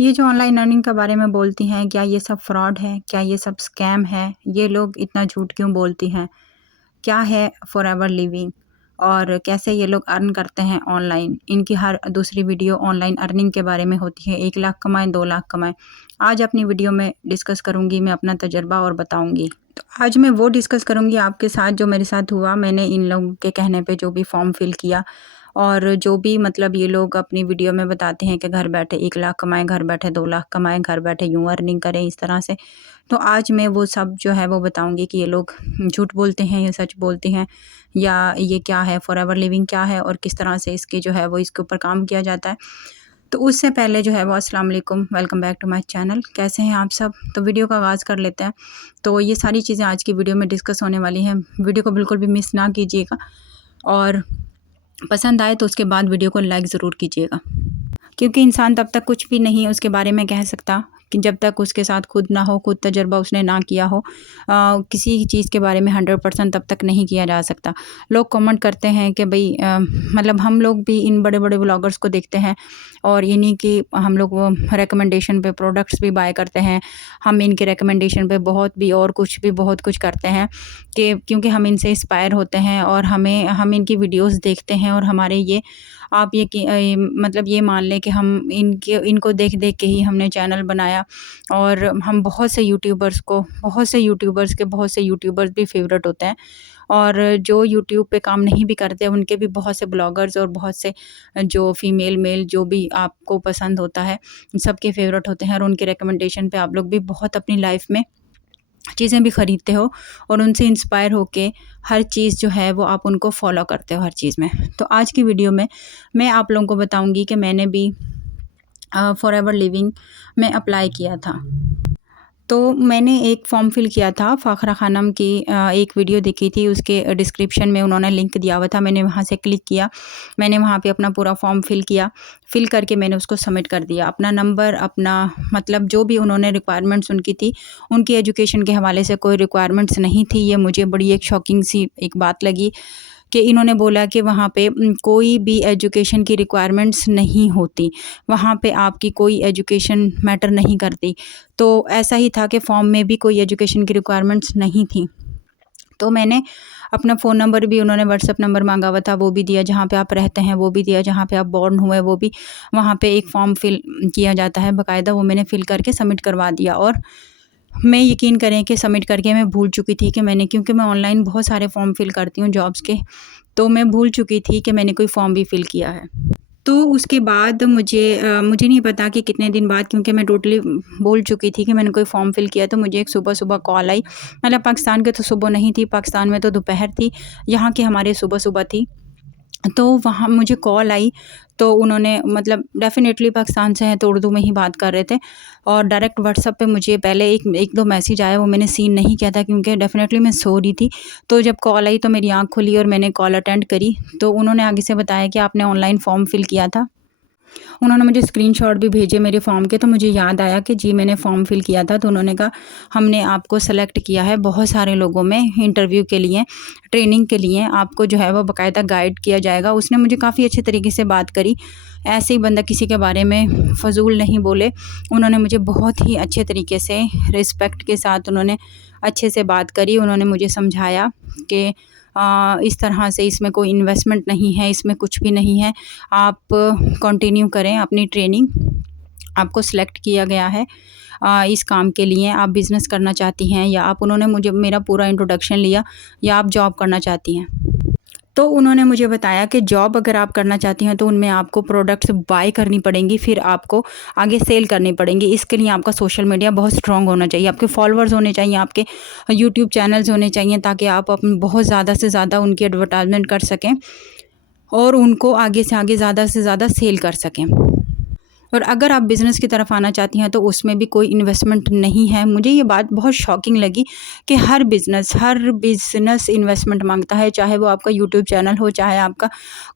ये जो online earning के बारे में बोलती हैं, क्या ये सब फ्रॉड है? क्या ये सब स्कैम है? ये लोग इतना झूठ क्यों बोलती हैं? क्या है फॉरएवर लिविंग और कैसे ये लोग अर्न करते हैं ऑनलाइन? इनकी हर दूसरी वीडियो ऑनलाइन अर्निंग के बारे में होती है। 1 लाख कमाएँ, 2 लाख कमाएँ। आज अपनी वीडियो में डिस्कस करूँगी मैं अपना तजुर्बा और बताऊँगी। तो आज मैं वो डिस्कस करूँगी आपके साथ जो मेरे साथ हुआ। मैंने इन लोगों के कहने पे जो भी फॉर्म फिल किया और जो भी मतलब ये लोग अपनी वीडियो में बताते हैं कि घर बैठे 1 लाख कमाएँ, घर बैठे 2 लाख कमाएँ, घर बैठे यूँ अर्निंग करें इस तरह से। तो आज मैं वो सब जो है वो बताऊँगी कि ये लोग झूठ बोलते हैं या सच बोलते हैं, या ये क्या है, फॉरएवर लिविंग क्या है और किस तरह से इसकी जो है वो इसके ऊपर काम किया जाता है। तो उससे पहले जो है वो अस्सलाम वालेकुम, welcome back to my channel. कैसे हैं आप सब? तो वीडियो का आगाज़ कर लेते हैं। तो ये सारी चीज़ें आज की वीडियो में डिस्कस होने वाली हैं। वीडियो को बिल्कुल भी मिस ना कीजिएगा और पसंद आए तो उसके बाद वीडियो को लाइक ज़रूर कीजिएगा, क्योंकि इंसान तब तक कुछ भी नहीं उसके बारे में कह सकता कि जब तक उसके साथ खुद ना हो, खुद तजुर्बा उसने ना किया हो। किसी चीज़ के बारे में 100% तब तक नहीं किया जा सकता। लोग कमेंट करते हैं कि भाई मतलब हम लोग भी इन बड़े बड़े ब्लॉगर्स को देखते हैं और इन्हीं की हम लोग वो रिकमेंडेशन पे प्रोडक्ट्स भी बाय करते हैं। हम इनके रिकमेंडेशन पे बहुत कुछ करते हैं कि क्योंकि हम इनसे इंस्पायर होते हैं और हम इनकी वीडियोस देखते हैं और हमारे ये आप ये कि मतलब ये मान लें कि हम इनको देख देख के ही हमने चैनल बनाया। और हम बहुत से यूट्यूबर्स भी फेवरेट होते हैं, और जो यूट्यूब पे काम नहीं भी करते उनके भी बहुत से ब्लॉगर्स और बहुत से जो फीमेल मेल जो भी आपको पसंद होता है सबके फेवरेट होते हैं। और उनके रिकमेंडेशन पे आप लोग भी बहुत अपनी लाइफ में चीज़ें भी ख़रीदते हो और उनसे इंस्पायर होके हर चीज़ जो है वो आप उनको फॉलो करते हो हर चीज़ में। तो आज की वीडियो में मैं आप लोगों को बताऊंगी कि मैंने भी फॉरएवर लिविंग में अप्लाई किया था। तो मैंने एक फ़ॉर्म फिल किया था। फ़ाखरा खानम की एक वीडियो देखी थी, उसके डिस्क्रिप्शन में उन्होंने लिंक दिया हुआ था। मैंने वहाँ से क्लिक किया, मैंने वहाँ पे अपना पूरा फ़ॉर्म फिल किया। फिल करके मैंने उसको सबमिट कर दिया। अपना नंबर, अपना मतलब जो भी उन्होंने रिक्वायरमेंट्स उनकी थी, उनकी एजुकेशन के हवाले से कोई रिक्वायरमेंट्स नहीं थी। ये मुझे बड़ी एक शॉकिंग सी एक बात लगी कि इन्होंने बोला कि वहाँ पे कोई भी एजुकेशन की रिक्वायरमेंट्स नहीं होती, वहाँ पे आपकी कोई एजुकेशन मैटर नहीं करती। तो ऐसा ही था कि फॉर्म में भी कोई एजुकेशन की रिक्वायरमेंट्स नहीं थी। तो मैंने अपना फ़ोन नंबर भी, उन्होंने व्हाट्सएप नंबर मांगा हुआ था, वो भी दिया, जहाँ पे आप रहते हैं वो भी दिया, जहाँ पे आप बॉर्न हुए वो भी। वहाँ पे एक फ़ॉर्म फिल किया जाता है बाकायदा, वो मैंने फिल करके सबमिट करवा दिया। और मैं यकीन करें कि सबमिट करके मैं भूल चुकी थी कि मैंने, क्योंकि मैं ऑनलाइन बहुत सारे फॉर्म फिल करती हूँ जॉब्स के, तो मैं भूल चुकी थी कि मैंने कोई फॉर्म भी फिल किया है। तो उसके बाद मुझे नहीं पता कि कितने दिन बाद, क्योंकि मैं टोटली भूल चुकी थी कि मैंने कोई फॉर्म फिल किया। तो मुझे एक सुबह कॉल आई। मतलब पाकिस्तान के तो सुबह नहीं थी, पाकिस्तान में तो दोपहर थी, यहाँ की हमारे सुबह थी। तो वहाँ मुझे कॉल आई, तो उन्होंने मतलब डेफ़िनेटली पाकिस्तान से हैं तो उर्दू में ही बात कर रहे थे। और डायरेक्ट व्हाट्सएप पे मुझे पहले एक दो मैसेज आया, वो मैंने सीन नहीं किया था क्योंकि डेफ़िनेटली मैं सो रही थी। तो जब कॉल आई तो मेरी आँख खुली और मैंने कॉल अटेंड करी। तो उन्होंने आगे से बताया कि आपने ऑनलाइन फ़ॉर्म फिल किया था। उन्होंने मुझे स्क्रीनशॉट भी भेजे मेरे फ़ॉर्म के, तो मुझे याद आया कि जी मैंने फ़ॉर्म फिल किया था। तो उन्होंने कहा हमने आपको सेलेक्ट किया है बहुत सारे लोगों में इंटरव्यू के लिए, ट्रेनिंग के लिए, आपको जो है वो बाकायदा गाइड किया जाएगा। उसने मुझे काफ़ी अच्छे तरीके से बात करी, ऐसे ही बंदा किसी के बारे में फ़जूल नहीं बोले। उन्होंने मुझे बहुत ही अच्छे तरीके से रिस्पेक्ट के साथ उन्होंने अच्छे से बात करी। उन्होंने मुझे समझाया कि इस तरह से इसमें कोई इन्वेस्टमेंट नहीं है, इसमें कुछ भी नहीं है, आप कंटिन्यू करें अपनी ट्रेनिंग। आपको सिलेक्ट किया गया है इस काम के लिए, आप बिज़नेस करना चाहती हैं या आप, उन्होंने मुझे मेरा पूरा इंट्रोडक्शन लिया, या आप जॉब करना चाहती हैं। तो उन्होंने मुझे बताया कि जॉब अगर आप करना चाहती हैं तो उनमें आपको प्रोडक्ट्स बाय करनी पड़ेंगी, फिर आपको आगे सेल करनी पड़ेंगी। इसके लिए आपका सोशल मीडिया बहुत स्ट्रॉन्ग होना चाहिए, आपके फॉलोअर्स होने चाहिए, आपके यूट्यूब चैनल्स होने चाहिए, ताकि आप अपने बहुत ज़्यादा से ज़्यादा उनकी एडवर्टाइजमेंट कर सकें और उनको आगे से ज़्यादा सेल कर सकें। और अगर आप बिज़नेस की तरफ आना चाहती हैं तो उसमें भी कोई इन्वेस्टमेंट नहीं है। मुझे ये बात बहुत शॉकिंग लगी कि हर बिज़नेस इन्वेस्टमेंट मांगता है, चाहे वो आपका यूट्यूब चैनल हो, चाहे आपका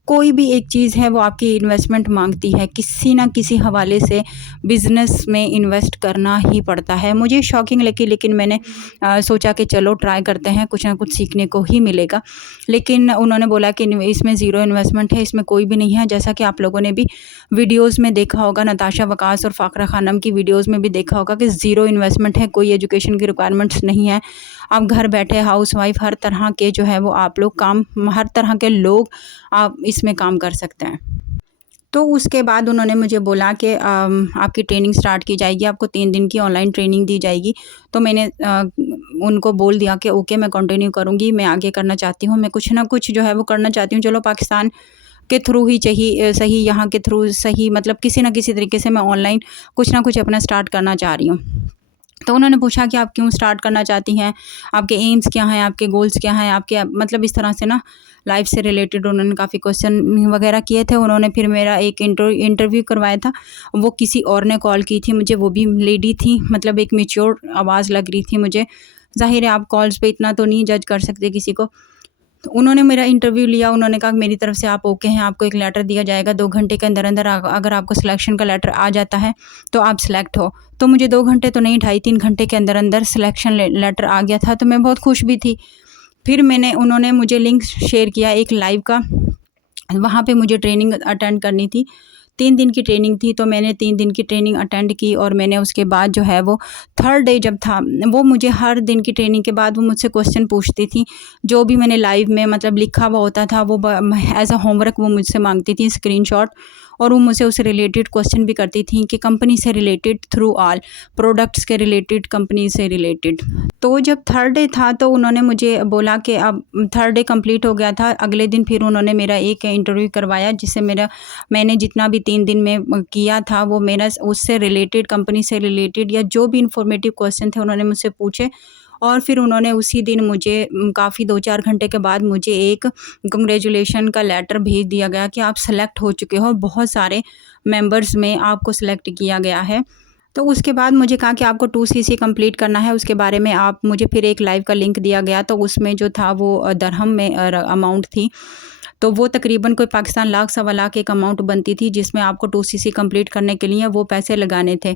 कोई भी एक चीज़ है, वो आपकी इन्वेस्टमेंट मांगती है। किसी ना किसी हवाले से बिज़नेस में इन्वेस्ट करना ही पड़ता है। मुझे शॉकिंग लगी, लेकिन मैंने सोचा कि चलो ट्राई करते हैं, कुछ ना कुछ सीखने को ही मिलेगा। लेकिन उन्होंने बोला कि इसमें ज़ीरो इन्वेस्टमेंट है, इसमें कोई भी नहीं है। जैसा कि आप लोगों ने भी वीडियोज़ में देखा होगा, नताशा वकास और फ़ाकरा खानम की वीडियोज़ में भी देखा होगा कि ज़ीरो इन्वेस्टमेंट है, कोई एजुकेशन की रिक्वायरमेंट्स नहीं है। आप घर बैठे हाउसवाइफ हर तरह के जो है वो आप लोग काम, हर तरह के लोग आप इसमें काम कर सकते हैं। तो उसके बाद उन्होंने मुझे बोला कि आपकी ट्रेनिंग स्टार्ट की जाएगी, आपको 3 दिन की ऑनलाइन ट्रेनिंग दी जाएगी। तो मैंने उनको बोल दिया कि ओके, मैं कंटिन्यू करूँगी, मैं आगे करना चाहती हूँ, मैं कुछ ना कुछ जो है वो करना चाहती हूँ। चलो पाकिस्तान के थ्रू ही सही, यहाँ के थ्रू सही, मतलब किसी न किसी तरीके से मैं ऑनलाइन कुछ ना कुछ अपना स्टार्ट करना चाह रही हूँ। तो उन्होंने पूछा कि आप क्यों स्टार्ट करना चाहती हैं, आपके एम्स क्या हैं, आपके गोल्स क्या हैं, आपके मतलब इस तरह से ना लाइफ से रिलेटेड उन्होंने काफ़ी क्वेश्चन वगैरह किए थे। उन्होंने फिर मेरा एक इंटरव्यू करवाया था, वो किसी और ने कॉल की थी मुझे, वो भी लेडी थी, मतलब एक मैच्योर आवाज़ लग रही थी मुझे। ज़ाहिर है आप कॉल्स पे इतना तो नहीं जज कर सकते किसी को। तो उन्होंने मेरा इंटरव्यू लिया, उन्होंने कहा मेरी तरफ से आप ओके हैं, आपको एक लेटर दिया जाएगा 2 घंटे के अंदर अंदर, अगर आपको सिलेक्शन का लेटर आ जाता है तो आप सिलेक्ट हो। तो मुझे 2 घंटे तो नहीं, 2.5-3 घंटे के अंदर अंदर सिलेक्शन लेटर आ गया था, तो मैं बहुत खुश भी थी। फिर उन्होंने मुझे लिंक शेयर किया एक लाइव का, वहाँ पे मुझे ट्रेनिंग अटेंड करनी थी। 3 दिन की ट्रेनिंग थी, तो मैंने 3 दिन की ट्रेनिंग अटेंड की और मैंने उसके बाद जो है वो थर्ड डे जब था, वो मुझे हर दिन की ट्रेनिंग के बाद वो मुझसे क्वेश्चन पूछती थी। जो भी मैंने लाइव में मतलब लिखा हुआ होता था वो एज़ अ होमवर्क वो मुझसे मांगती थी स्क्रीनशॉट, और वो मुझसे उससे रिलेटेड क्वेश्चन भी करती थी कि कंपनी से रिलेटेड थ्रू ऑल, प्रोडक्ट्स के रिलेटेड, कंपनी से रिलेटेड। तो जब थर्ड डे था तो उन्होंने मुझे बोला कि अब थर्ड डे कंप्लीट हो गया था, अगले दिन फिर उन्होंने मेरा एक इंटरव्यू करवाया, जिससे मैंने जितना भी 3 दिन में किया था वो मेरा उससे रिलेटेड, कंपनी से रिलेटेड या जो भी इंफॉर्मेटिव क्वेश्चन थे उन्होंने मुझसे पूछे। और फिर उन्होंने उसी दिन मुझे काफ़ी 2-4 घंटे के बाद मुझे एक कांग्रेचुलेशन का लेटर भेज दिया गया कि आप सेलेक्ट हो चुके हो, बहुत सारे मेंबर्स में आपको सेलेक्ट किया गया है। तो उसके बाद मुझे कहा कि आपको 2CC कंप्लीट करना है, उसके बारे में आप मुझे फिर एक लाइव का लिंक दिया गया, तो उसमें जो था वो दरहम में अमाउंट थी, तो वो तकरीबन कोई पाकिस्तान लाख सवा लाख एक अमाउंट बनती थी, जिसमें आपको 2CC कंप्लीट करने के लिए वो पैसे लगाने थे।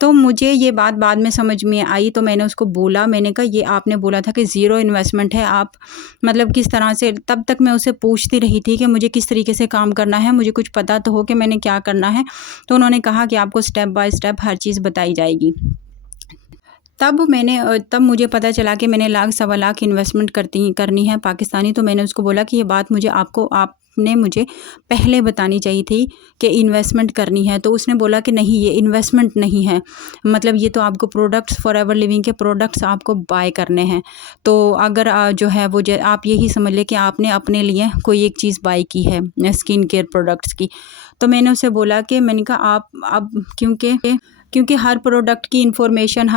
तो मुझे ये बात बाद में समझ में आई, तो मैंने उसको बोला, मैंने कहा ये आपने बोला था कि ज़ीरो इन्वेस्टमेंट है, आप मतलब किस तरह से, तब तक मैं उससे पूछती रही थी कि मुझे किस तरीके से काम करना है, मुझे कुछ पता तो हो कि मैंने क्या करना है। तो उन्होंने कहा कि आपको स्टेप बाय स्टेप हर चीज़ बताई जाएगी। तब मुझे पता चला कि मैंने लाख सवा लाख इन्वेस्टमेंट करनी है पाकिस्तानी। तो मैंने उसको बोला कि ये बात आपने मुझे पहले बतानी चाहिए थी कि इन्वेस्टमेंट करनी है। तो उसने बोला कि नहीं, ये इन्वेस्टमेंट नहीं है, मतलब ये तो आपको प्रोडक्ट्स, फॉरएवर लिविंग के प्रोडक्ट्स आपको बाय करने हैं। तो अगर जो है वो आप यही समझ लें कि आपने अपने लिए कोई एक चीज़ बाय की है स्किन केयर प्रोडक्ट्स की। तो मैंने उसे बोला कि मैंने कहा आप अब क्योंकि हर प्रोडक्ट की इन्फॉर्मेशन,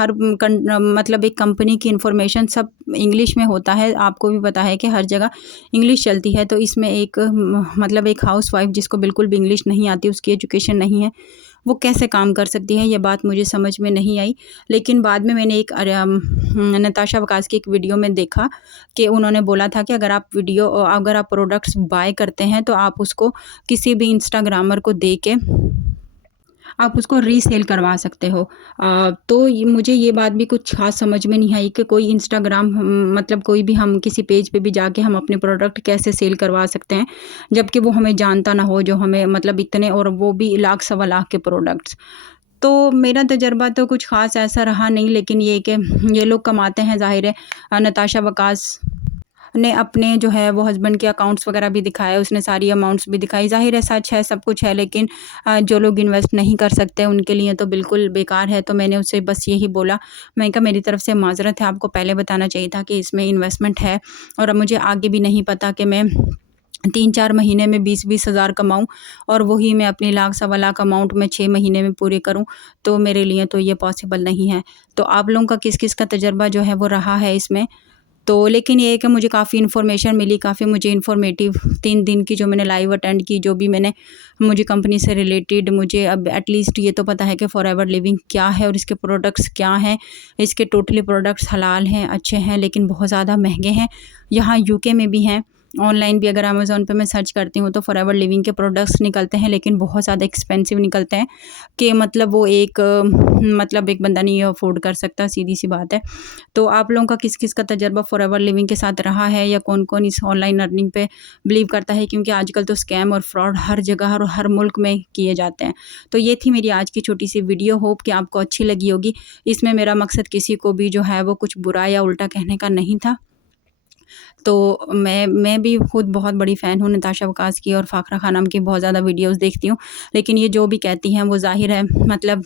मतलब एक कंपनी की इन्फॉर्मेशन सब इंग्लिश में होता है। आपको भी पता है कि हर जगह इंग्लिश चलती है। तो इसमें मतलब एक हाउसवाइफ जिसको बिल्कुल भी इंग्लिश नहीं आती, उसकी एजुकेशन नहीं है, वो कैसे काम कर सकती है, ये बात मुझे समझ में नहीं आई। लेकिन बाद में मैंने एक नताशा वकास की एक वीडियो में देखा कि उन्होंने बोला था कि अगर आप प्रोडक्ट्स बाय करते हैं तो आप उसको किसी भी इंस्टाग्रामर को दे के आप उसको रीसेल करवा सकते हो। तो मुझे ये बात भी कुछ ख़ास समझ में नहीं आई कि कोई इंस्टाग्राम मतलब कोई भी हम किसी पेज पे भी जाके हम अपने प्रोडक्ट कैसे सेल करवा सकते हैं, जबकि वो हमें जानता ना हो, जो हमें मतलब इतने, और वो भी लाख सवा लाख के प्रोडक्ट्स। तो मेरा तजर्बा तो कुछ ख़ास ऐसा रहा नहीं, लेकिन ये लोग कमाते हैं, ज़ाहिर है। नताशा वकास ने अपने जो है वो हस्बैंड के अकाउंट्स वगैरह भी दिखाए, उसने सारी अमाउंट्स भी दिखाई। ज़ाहिर है सच है, सब कुछ है, लेकिन जो लोग इन्वेस्ट नहीं कर सकते उनके लिए तो बिल्कुल बेकार है। तो मैंने उससे बस यही बोला, मैंने कहा मेरी तरफ से माज़रत है, आपको पहले बताना चाहिए था कि इसमें इन्वेस्टमेंट है, और अब मुझे आगे भी नहीं पता कि मैं 3-4 महीने में 20-20 हज़ार कमाऊँ और वही मैं अपनी लाख सवा लाख अमाउंट में 6 महीने में पूरे करूँ, तो मेरे लिए तो ये पॉसिबल नहीं है। तो आप लोगों का किस-किस का तजर्बा जो है वो रहा है इसमें? तो लेकिन ये है कि मुझे काफ़ी इन्फॉर्मेशन मिली, काफ़ी मुझे इन्फॉर्मेटिव 3 दिन की जो मैंने लाइव अटेंड की, जो भी मुझे कंपनी से रिलेटेड, मुझे अब एटलीस्ट ये तो पता है कि फॉरएवर लिविंग क्या है और इसके प्रोडक्ट्स क्या हैं। इसके टोटली प्रोडक्ट्स हलाल हैं, अच्छे हैं, लेकिन बहुत ज़्यादा महंगे हैं। यहाँ यूके में भी हैं, ऑनलाइन भी अगर अमेज़न पे मैं सर्च करती हूँ तो फॉरएवर लिविंग के प्रोडक्ट्स निकलते हैं, लेकिन बहुत ज़्यादा एक्सपेंसिव निकलते हैं कि मतलब वो मतलब एक बंदा नहीं अफ़ोर्ड कर सकता, सीधी-सी बात है। तो आप लोगों का किस-किस का तजुर्बा फॉरएवर लिविंग के साथ रहा है, या कौन-कौन इस ऑनलाइन अर्निंग पे बिलीव करता है? क्योंकि आजकल तो स्कैम और फ्रॉड हर जगह और हर मुल्क में किए जाते हैं। तो ये थी मेरी आज की छोटी-सी वीडियो, होप कि आपको अच्छी लगी होगी। इसमें मेरा मकसद किसी को भी जो है वो कुछ बुरा या उल्टा कहने का नहीं था। तो मैं भी खुद बहुत बड़ी फ़ैन हूँ नताशा वकास की और फ़ाखरा खानम की, बहुत ज़्यादा वीडियोज़ देखती हूँ। लेकिन ये जो भी कहती हैं वो ज़ाहिर है मतलब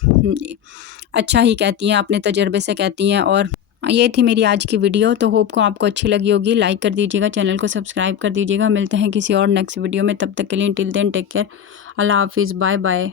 अच्छा ही कहती हैं, अपने तजुर्बे से कहती हैं। और ये थी मेरी आज की वीडियो, तो होप को आपको अच्छी लगी होगी। लाइक कर दीजिएगा, चैनल को सब्सक्राइब कर दीजिएगा। मिलते हैं किसी और नेक्स्ट वीडियो में, तब तक के लिए टिल देन टेक केयर। अल्लाह हाफ़िज़, बाय बाय।